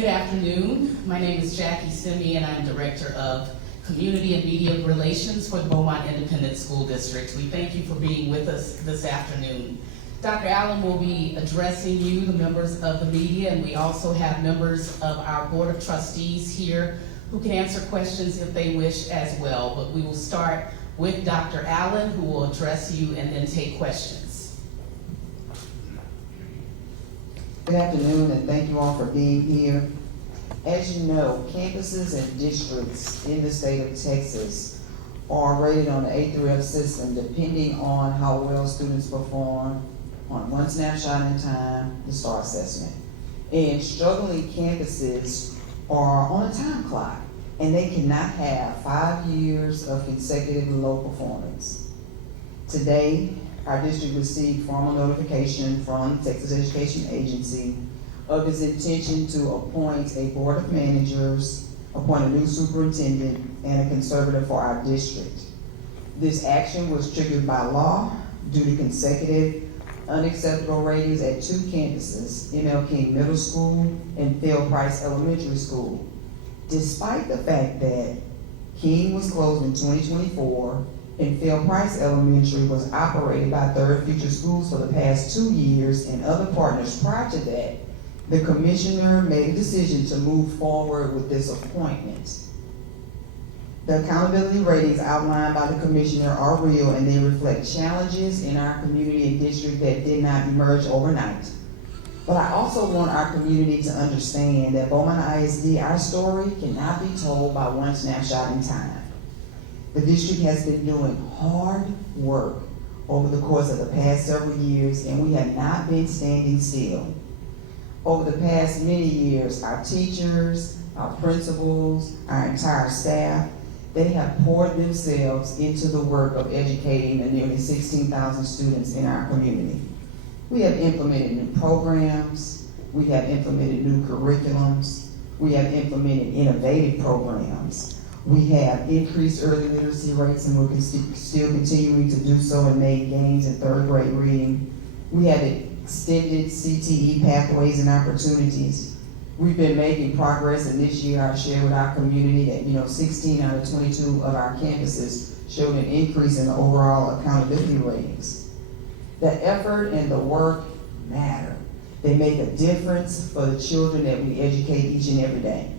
Good afternoon. My name is Jackie Simi, and I'm Director of Community and Media Relations for the Beaumont Independent School District. We thank you for being with us this afternoon. Dr. Allen will be addressing you, the members of the media, and we also have members of our Board of Trustees here who can answer questions if they wish as well. But we will start with Dr. Allen, who will address you and then take questions. Good afternoon, and thank you all for being here. As you know, campuses and districts in the state of Texas are rated on the A through F system depending on how well students perform on one snapshot in time, the STAR assessment. And struggling campuses are on a time clock, and they cannot have 5 years of consecutive low performance. Today, our district received formal notification from the Texas Education Agency of its intention to appoint a board of managers, appoint a new superintendent, and a conservator for our district. This action was triggered by law due to consecutive unacceptable ratings at two campuses, M.L. King Middle School and Phil Price Elementary School. Despite the fact that King was closed in 2024 and Phil Price Elementary was operated by Third Future Schools for the past 2 years and other partners prior to that, the commissioner made a decision to move forward with this appointment. The accountability ratings outlined by the commissioner are real, and they reflect challenges in our community and district that did not emerge overnight. But I also want our community to understand that Beaumont ISD, our story cannot be told by one snapshot in time. The district has been doing hard work over the course of the past several years, and we have not been standing still. Over the past many years, our teachers, our principals, our entire staff, they have poured themselves into the work of educating the nearly 16,000 students in our community. We have implemented new programs, we have implemented new curriculums, we have implemented innovative programs, we have increased early literacy rates, and we're still continuing to do so and made gains in third grade reading. We have extended CTE pathways and opportunities. We've been making progress, and this year I've shared with our community that 16 out of 22 of our campuses showed an increase in the overall accountability ratings. The effort and the work matter. They make a difference for the children that we educate each and every day.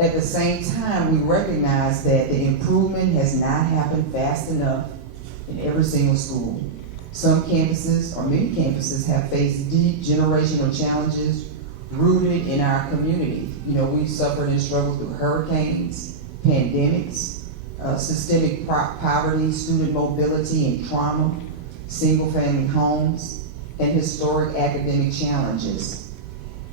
At the same time, we recognize that the improvement has not happened fast enough in every single school. Some campuses, or many campuses, have faced deep generational challenges rooted in our community. We've suffered and struggled through hurricanes, pandemics, systemic poverty, student mobility and trauma, single-family homes, and historic academic challenges.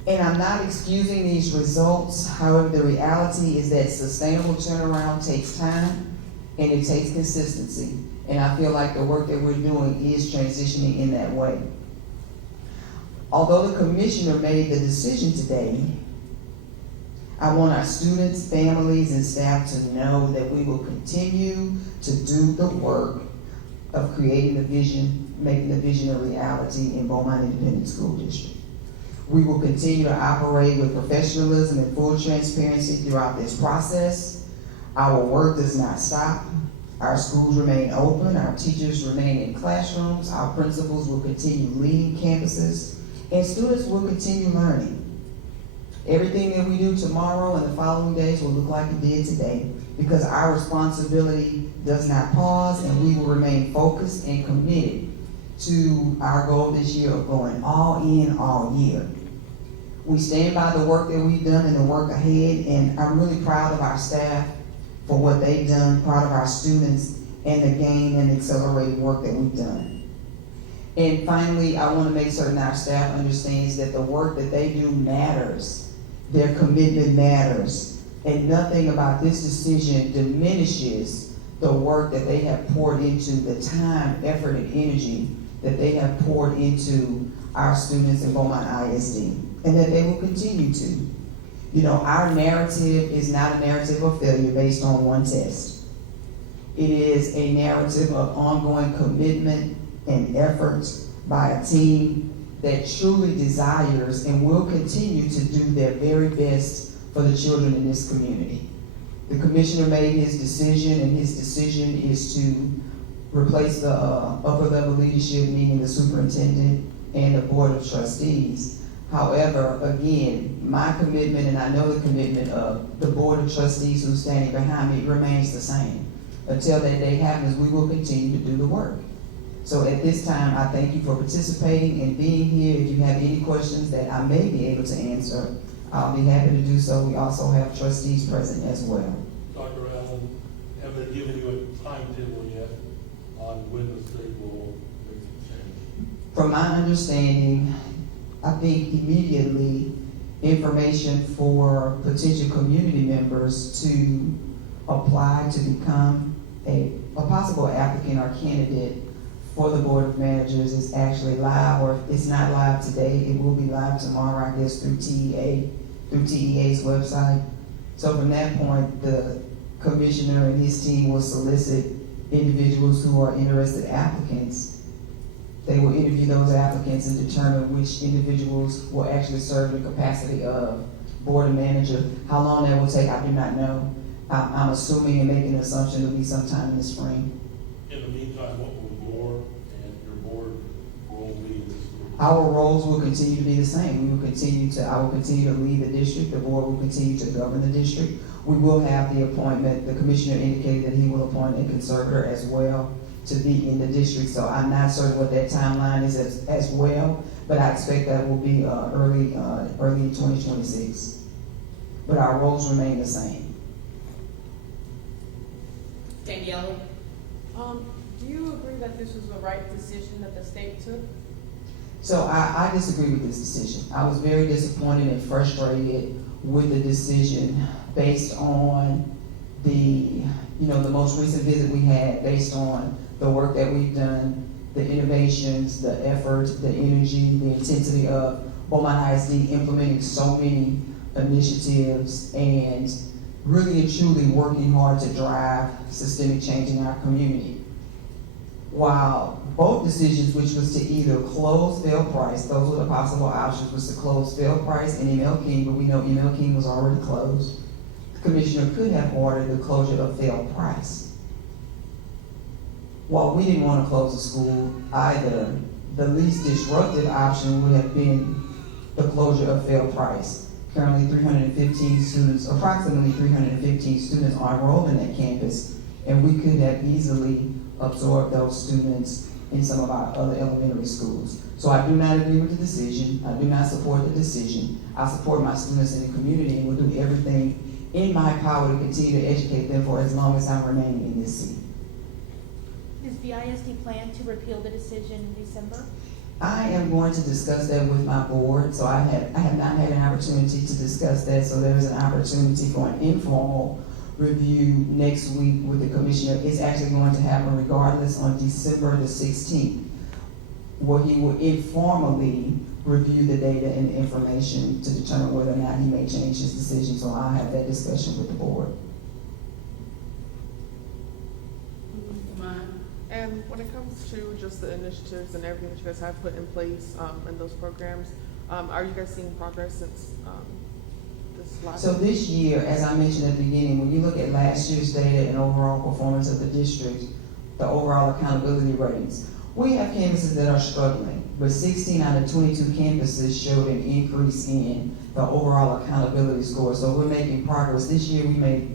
And I'm not excusing these results. However, the reality is that sustainable turnaround takes time and it takes consistency. And I feel like the work that we're doing is transitioning in that way. Although the commissioner made the decision today, I want our students, families, and staff to know that we will continue to do the work of creating the vision, making the vision a reality in Beaumont Independent School District. We will continue to operate with professionalism and full transparency throughout this process. Our work does not stop. Our schools remain open, our teachers remain in classrooms, our principals will continue leading campuses, and students will continue learning. Everything that we do tomorrow and the following days will look like it did today, because our responsibility does not pause, and we will remain focused and committed to our goal this year of going all in, all year. We stand by the work that we've done and the work ahead, and I'm really proud of our staff for what they've done, proud of our students, and the gain and accelerated work that we've done. And finally, I want to make certain our staff understands that the work that they do matters. Their commitment matters. And nothing about this decision diminishes the work that they have poured into, the time, effort, and energy that they have poured into our students in Beaumont ISD, and that they will continue to. Our narrative is not a narrative of failure based on one test. It is a narrative of ongoing commitment and efforts by a team that truly desires and will continue to do their very best for the children in this community. The commissioner made his decision, and his decision is to replace the upper level leadership, meaning the superintendent and the board of trustees. However, again, my commitment, and I know the commitment of the board of trustees who's standing behind me, remains the same. Until that day happens, we will continue to do the work. So at this time, I thank you for participating and being here. If you have any questions that I may be able to answer, I'll be happy to do so. We also have trustees present as well. Dr. Allen, have they given you a timetable yet on when the state will make the change? From my understanding, I think immediately information for potential community members to apply to become a possible applicant or candidate for the Board of Managers is actually live, or if it's not live today, it will be live tomorrow, I guess, through TEA's website. So from that point, the commissioner and his team will solicit individuals who are interested applicants. They will interview those applicants and determine which individuals will actually serve the capacity of board and manager. How long that will take, I do not know. I'm assuming and making an assumption it'll be sometime in the spring. In the meantime, what will your and your board role be in this group? Our roles will continue to be the same. I will continue to lead the district. The board will continue to govern the district. We will have the appointment. The commissioner indicated that he will appoint a conservator as well to be in the district. So I'm not certain what that timeline is as well, but I expect that will be early 2026. But our roles remain the same. Daniela? Do you agree that this was the right decision that the state took? So I disagree with this decision. I was very disappointed and frustrated with the decision based on the most recent visit we had, based on the work that we've done, the innovations, the effort, the energy, the intensity of Beaumont ISD implementing so many initiatives and really and truly working hard to drive systemic change in our community. While both decisions, which was to either close Vail Price, those were the possible options, was to close Vail Price and ML King, but we know ML King was already closed. The commissioner could have ordered the closure of Vail Price. While we didn't want to close the school either, the least disruptive option would have been the closure of Vail Price. Currently approximately 315 students are enrolled in that campus, and we could have easily absorbed those students in some of our other elementary schools. So I do not agree with the decision. I do not support the decision. I support my students in the community and will do everything in my power to continue to educate them for as long as I'm remaining in this seat. Does the ISD plan to repeal the decision in December? I am going to discuss that with my board, so I have not had an opportunity to discuss that, so there is an opportunity for an informal review next week with the commissioner. It's actually going to happen regardless on December the 16th, where he will informally review the data and the information to determine whether or not he may change his decision, so I'll have that discussion with the board. And when it comes to just the initiatives and everything that you guys have put in place in those programs, are you guys seeing progress since this last So year? this year, as I mentioned at the beginning, when you look at last year's data and overall performance of the district, the overall accountability ratings, we have campuses that are struggling, but 16 out of 22 campuses showed an increase in the overall accountability score. So we're making progress. This year we made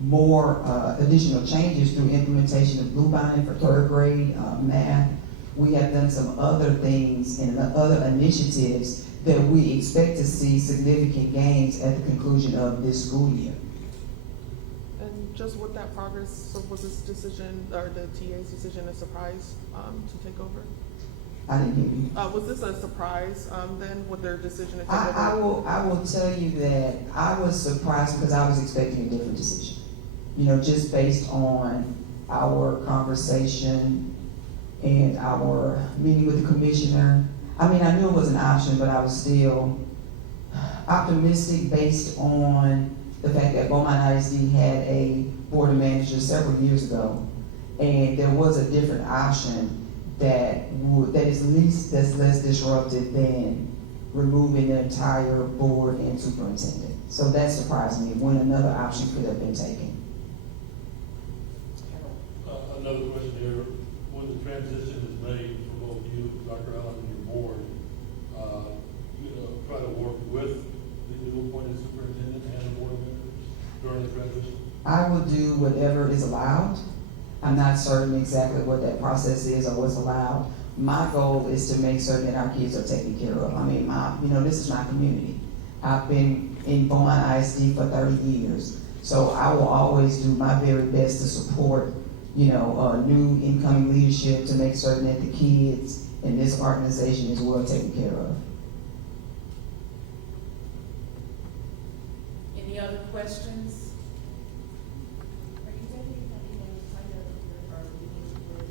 more additional changes through implementation of Bluebind for third grade math. We have done some other things and other initiatives that we expect to see significant gains at the conclusion of this school year. And just with that progress, so was this decision, or the TA's decision, a surprise to take over? I didn't hear you. Was this a surprise then with their decision to take over? I will tell you that I was surprised because I was expecting a different decision. Just based on our conversation and our meeting with the commissioner. I mean, I knew it was an option, but I was still optimistic based on the fact that Beaumont ISD had a board of managers several years ago, and there was a different option that is that's less disruptive than removing the entire board and superintendent. So that surprised me when another option could have been taken. Another question here, when the transition is made for both you, Dr. Allen, and your board, try to work with the new appointed superintendent and the board members during the transition? I will do whatever is allowed. I'm not certain exactly what that process is or what's allowed. My goal is to make certain that our kids are taken care of. I mean, this is my community. I've been in Beaumont ISD for 30 years. So I will always do my very best to support, new incoming leadership to make certain that the kids in this organization is well taken care of. Any other questions? Are you guys having any kind of meetings with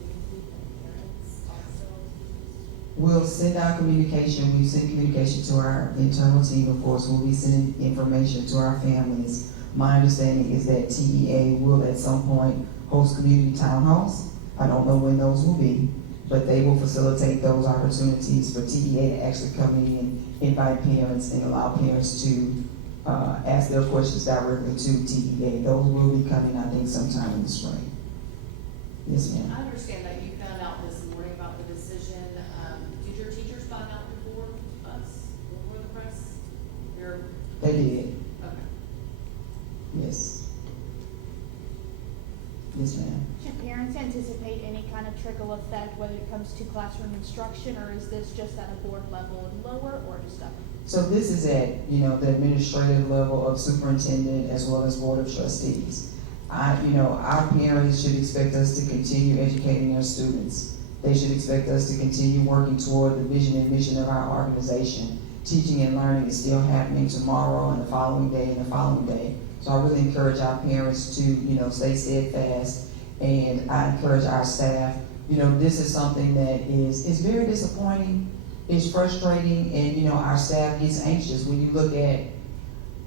community and parents also? We'll send out communication. We send communication to our internal team. Of course, we'll be sending information to our families. My understanding is that TEA will at some point host community town halls. I don't know when those will be, but they will facilitate those opportunities for TEA to actually come in and invite parents and allow parents to ask their questions directly to TEA. Those will be coming, I think, sometime in the spring. Yes, ma'am. I understand that you found out this morning about the decision. Did your teachers find out before us, before the press? They did. Okay. Yes. Yes, ma'am. Should parents anticipate any kind of trickle effect, whether it comes to classroom instruction, or is this just at a board level and lower, or just up? So this is at, the administrative level of superintendent as well as board of trustees. Our parents should expect us to continue educating our students. They should expect us to continue working toward the vision and mission of our organization. Teaching and learning is still happening tomorrow and the following day and the following day. So I really encourage our parents to, stay steadfast, and I encourage our staff. This is something that is very disappointing. It's frustrating, and our staff gets anxious when you look at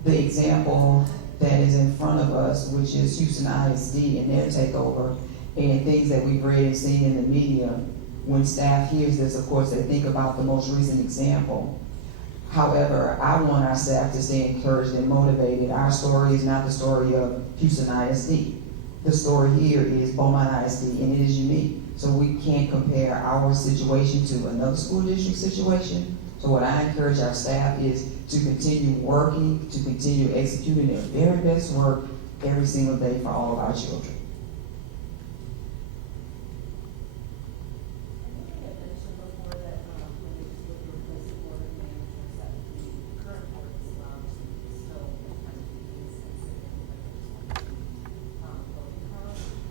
the example that is in front of us, which is Houston ISD and their takeover, and things that we've read and seen in the media. When staff hears this, of course, they think about the most recent example. However, I want our staff to stay encouraged and motivated. Our story is not the story of Houston ISD. The story here is Beaumont ISD, and it is unique. So we can't compare our situation to another school district situation. So what I encourage our staff is to continue working, to continue executing their very best work every single day for all of our children. I think I had mentioned before that when they just look at replacing board managers, that the current board is allowed to still kind of be insensitive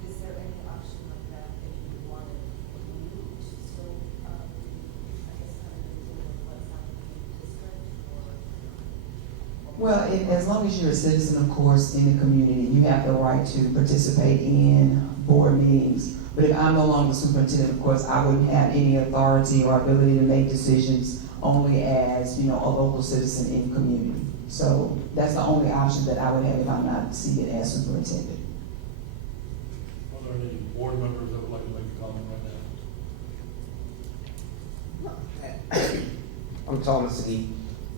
is there any option like that if you wanted you to still I guess kind of deal with what's happening in the district or Well, as long as you're a citizen, of course, in the community, you have the right to participate in board meetings. But if I'm no longer superintendent, of course, I wouldn't have any authority or ability to make decisions only as, a local citizen in the community. So that's the only option that I would have if I'm not seated as superintendent. Are there any board members that would like to make a comment right now? I'm Thomas E.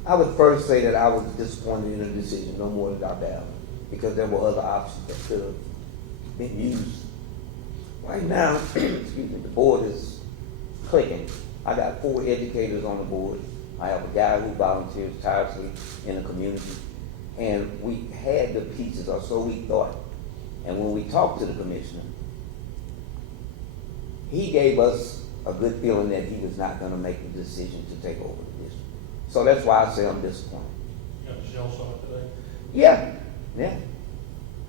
I would first say that I was disappointed in the decision, no more than Dr. Allen, because there were other options that could have been used. Right now, excuse me, the board is clicking. I got 4 educators on the board. I have a guy who volunteers tirelessly in the community. And we had the pieces, or so we thought. And when we talked to the commissioner, he gave us a good feeling that he was not going to make the decision to take over the district. So that's why I say I'm disappointed. You got a shell shock today? Yeah.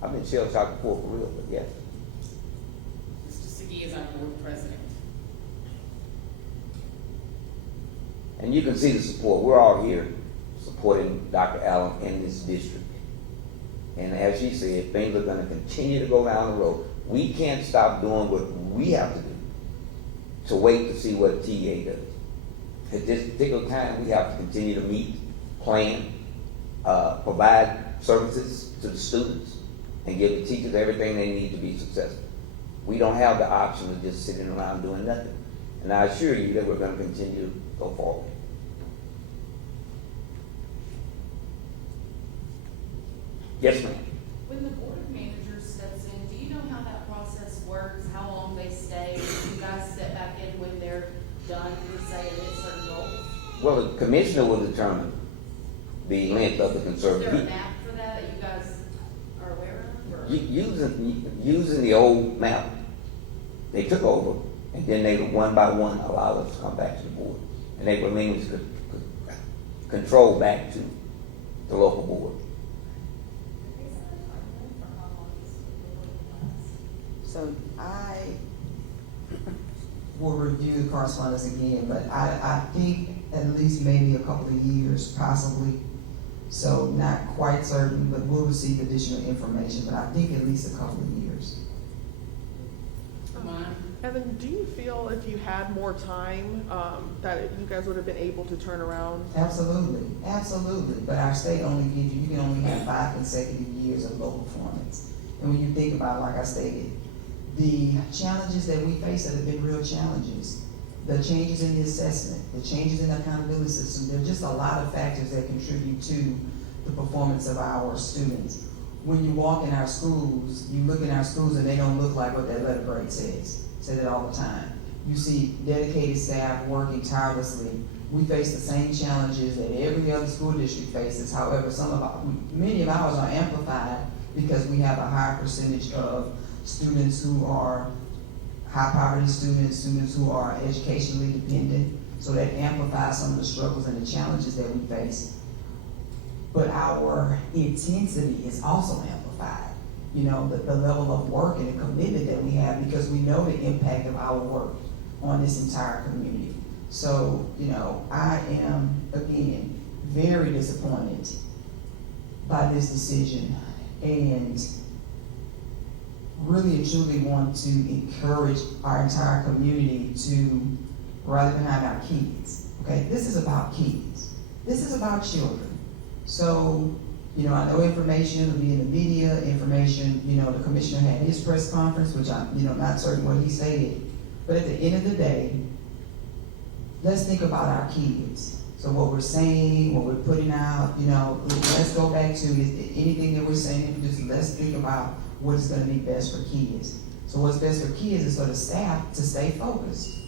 I've been shell-shocked before, for real, but yeah. Mr. Segui is our board president. And you can see the support. We're all here supporting Dr. Allen in this district. And as she said, things are going to continue to go down the road. We can't stop doing what we have to do to wait to see what TA does. At this particular time, we have to continue to meet, plan, provide services to the students, and give the teachers everything they need to be successful. We don't have the option of just sitting around doing nothing. And I assure you that we're gonna continue to go forward. Yes, ma'am. When the board of managers steps in, do you know how that process works, how long they stay? Do you guys step back in when they're done, per se, and hit certain goals? Well, the commissioner will determine the length of the Is there a conservative. map for that you guys are aware of? Or? Using the old map, they took over, and then they one by one allowed us to come back to the board. And they relinquished control back to the local board. Is there a timeline for how long this will last? So I will review the correspondence again, but I think at least maybe a couple of years, possibly. So not quite certain, but we'll receive additional information, but I think at least a couple of years. And then, do you feel if you had more time, that you guys would have been able to turn around? Absolutely, absolutely. But our state only gives you can only have 5 consecutive years of low performance. And when you think about, like I stated, the challenges that we face that have been real challenges, the changes in the assessment, the changes in the accountability system, there are just a lot of factors that contribute to the performance of our students. When you walk in our schools, you look in our schools and they don't look like what that letter grade says. I say that all the time. You see dedicated staff working tirelessly. We face the same challenges that every other school district faces. However, many of ours are amplified because we have a higher percentage of students who are high poverty students, students who are educationally dependent. So that amplifies some of the struggles and the challenges that we face. But our intensity is also amplified. You know, the level of work and the commitment that we have because we know the impact of our work on this entire community. So, you know, I am, again, very disappointed by this decision and really and truly want to encourage our entire community to rally behind our kids. Okay, this is about kids. This is about children. So, you know, I know information will be in the media, information, you know, the commissioner had his press conference, which I'm, you know, not certain what he stated. But at the end of the day, let's think about our kids. So what we're saying, what we're putting out, you know, let's go back to anything that we're saying, just let's think about what is gonna be best for kids. So what's best for kids is for the staff to stay focused.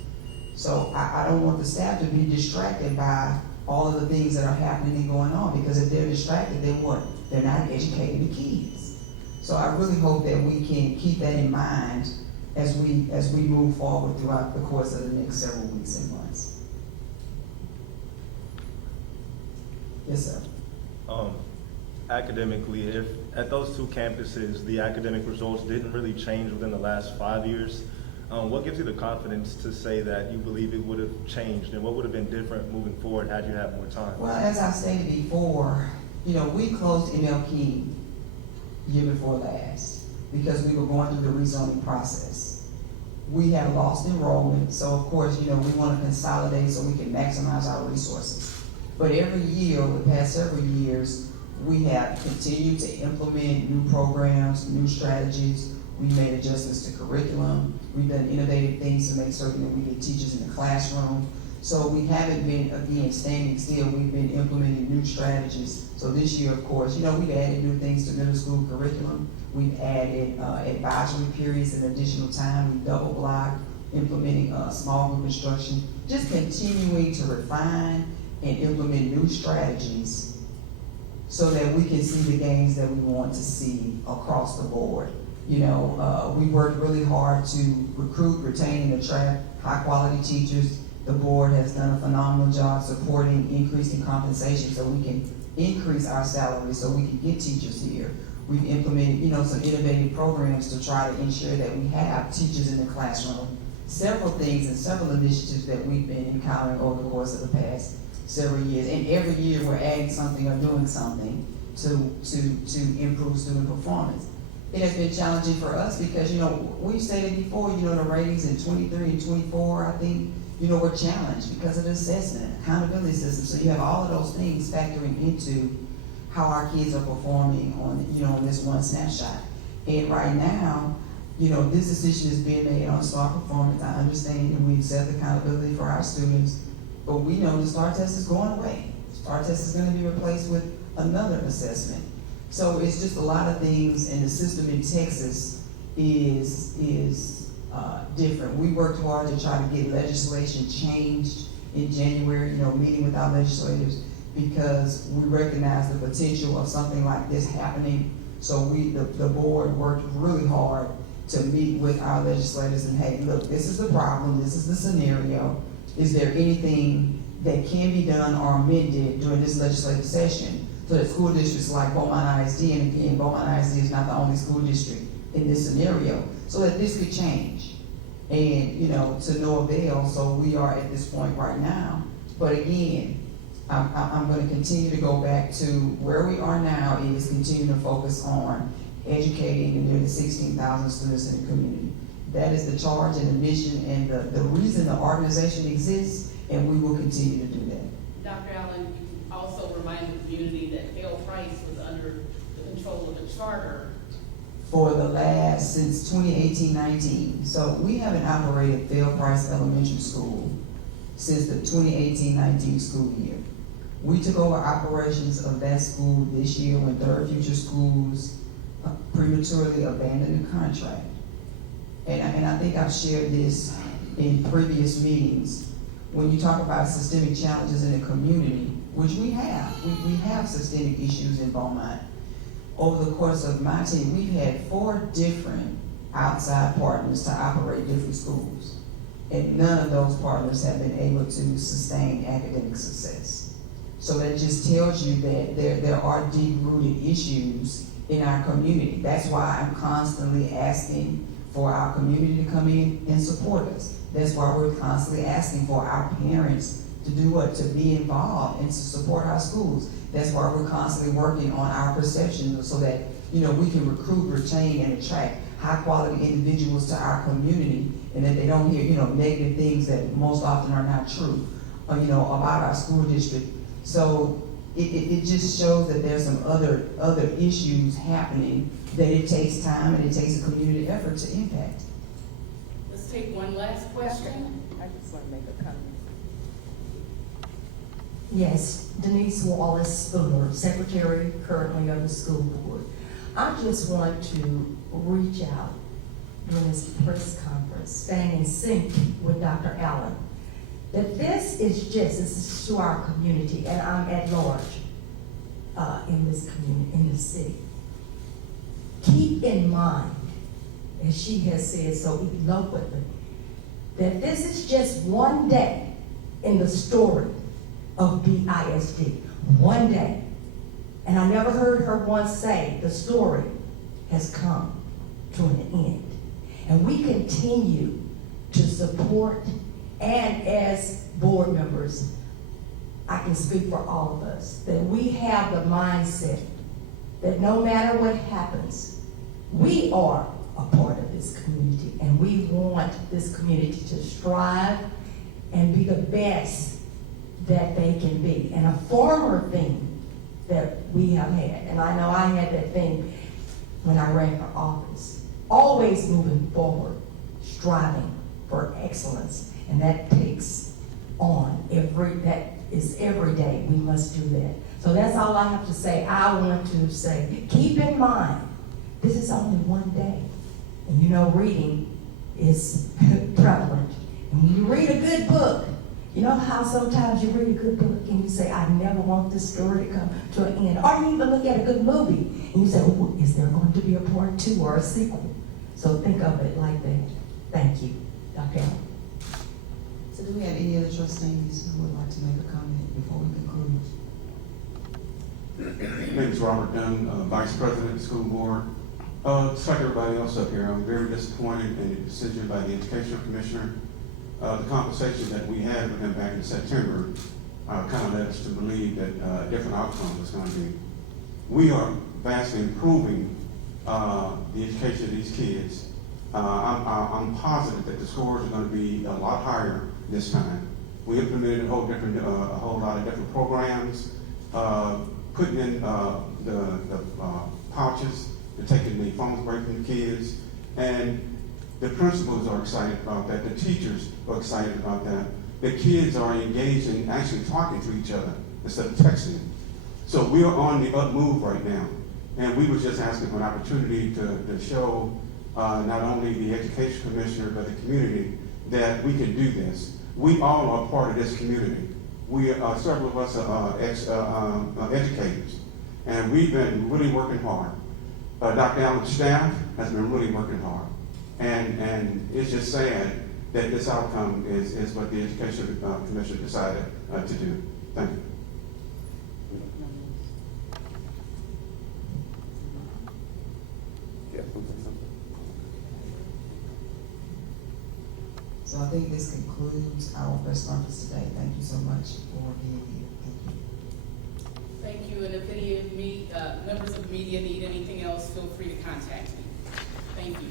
So I don't want the staff to be distracted by all of the things that are happening and going on, because if they're distracted, then what? They're not educating the kids. So I really hope that we can keep that in mind as we move forward throughout the course of the next several weeks and months. Yes, sir. Academically, if at those two campuses, the academic results didn't really change within the last 5 years, what gives you the confidence to say that you believe it would have changed, and what would have been different moving forward had you had more time? Well, as I stated before, you know, we closed MLK year before last because we were going through the rezoning process. We have lost enrollment, so of course, you know, we want to consolidate so we can maximize our resources. But every year, over the past several years, we have continued to implement new programs, new strategies. We made adjustments to curriculum. We've done innovative things to make certain that we get teachers in the classroom. So we haven't been, again, standing still. We've been implementing new strategies. So this year, of course, you know, we've added new things to middle school curriculum. We've added advisory periods and additional time. We double blocked, implementing small group instruction, just continuing to refine and implement new strategies so that we can see the gains that we want to see across the board. You know, we worked really hard to recruit, retain, and attract high-quality teachers. The board has done a phenomenal job supporting increasing compensation so we can increase our salaries so we can get teachers here. We've implemented, you know, some innovative programs to try to ensure that we have teachers in the classroom. Several things and several initiatives that we've been encountering over the course of the past several years. And every year we're adding something or doing something to improve student performance. It has been challenging for us because, you know, we've stated before, you know, the ratings in 23 and 24, I think, you know, were challenged because of the assessment, accountability system. So you have all of those things factoring into how our kids are performing on, you know, on this one snapshot. And right now, this decision is being made on STAR performance. I understand and we accept accountability for our students, but we know the STAR test is going away. STAR test is gonna be replaced with another assessment. So it's just a lot of things, and the system in Texas is different. We worked hard to try to get legislation changed in January, meeting with our legislators, because we recognize the potential of something like this happening. So the board worked really hard to meet with our legislators and, hey, look, this is the problem, this is the scenario. Is there anything that can be done or amended during this legislative session so that school districts like Beaumont ISD, and again, Beaumont ISD is not the only school district in this scenario, so that this could change? And, to no avail, so we are at this point right now. But again, I'm gonna continue to go back to where we are now is continue to focus on educating the nearly 16,000 students in the community. That is the charge and the mission and the reason the organization exists, and we will continue to do that. Dr. Allen, you can also remind the community that Phil Price was under the control of the charter. For the since 2018-19. So we haven't operated Phil Price Elementary School since the 2018-19 school year. We took over operations of that school this year when Third Future Schools prematurely abandoned the contract. And I think I've shared this in previous meetings. When you talk about systemic challenges in the community, which we have systemic issues in Beaumont. Over the course of my team, we've had 4 different outside partners to operate different schools. And none of those partners have been able to sustain academic success. So that just tells you that there are deep-rooted issues in our community. That's why I'm constantly asking for our community to come in and support us. That's why we're constantly asking for our parents to do what? To be involved and to support our schools. That's why we're constantly working on our perception so that, we can recruit, retain, and attract high-quality individuals to our community, and that they don't hear, negative things that most often are not true, about our school district. So it just shows that there's some other issues happening that it takes time and it takes a community effort to impact. Let's take one last question. I just want to make a comment. Yes, Denise Wallace Spooner, Secretary currently of the school board. I just want to reach out during this press conference, staying in sync with Dr. Allen, that this is to our community, and I'm at large in this community, in the city. Keep in mind, as she has said so eloquently, that this is just one day in the story of BISD. One day. And I never heard her once say the story has come to an end. And we continue to support, and as board members, I can speak for all of us, that we have the mindset that no matter what happens, we are a part of this community, and we want this community to strive and be the best that they can be. And a former thing that we have had, and I know I had that thing when I ran for office, always moving forward, striving for excellence, and that takes on every day. We must do that. So that's all I have to say. I want to say, keep in mind, this is only one day. And reading is prevalent. And when you read a good book, you know how sometimes you read a good book and you say, I never want this story to come to an end. Or you even look at a good movie and you say, oh, is there going to be a part 2 or a sequel? So think of it like that. Thank you, Dr. Allen. So do we have any other trustees who would like to make a comment before we conclude? My name is Robert Dunn, Vice President of the School Board. Just like everybody else up here, I'm very disappointed in the decision by the Educational Commissioner. The conversation that we had with him back in September kind of led us to believe that a different outcome was going to be. We are vastly improving the education of these kids. I'm positive that the scores are going to be a lot higher this time. We implemented a whole lot of different programs, putting in the pouches, taking the phones away from the kids, And the principals are excited about that, the teachers are excited about that. The kids are engaging, actually talking to each other instead of texting. So we're on the up move right now. And we were just asking for an opportunity to show not only the education commissioner, but the community that we can do this. We all are part of this community. We are, several of us are educators, and we've been really working hard. Dr. Allen's staff has been really working hard. And it's just sad that this outcome is what the education commission decided to do. Thank you. So I think this concludes our press conference today. Thank you so much for being here. Thank you. Thank you, and if any of members of the media need anything else, feel free to contact me. Thank you.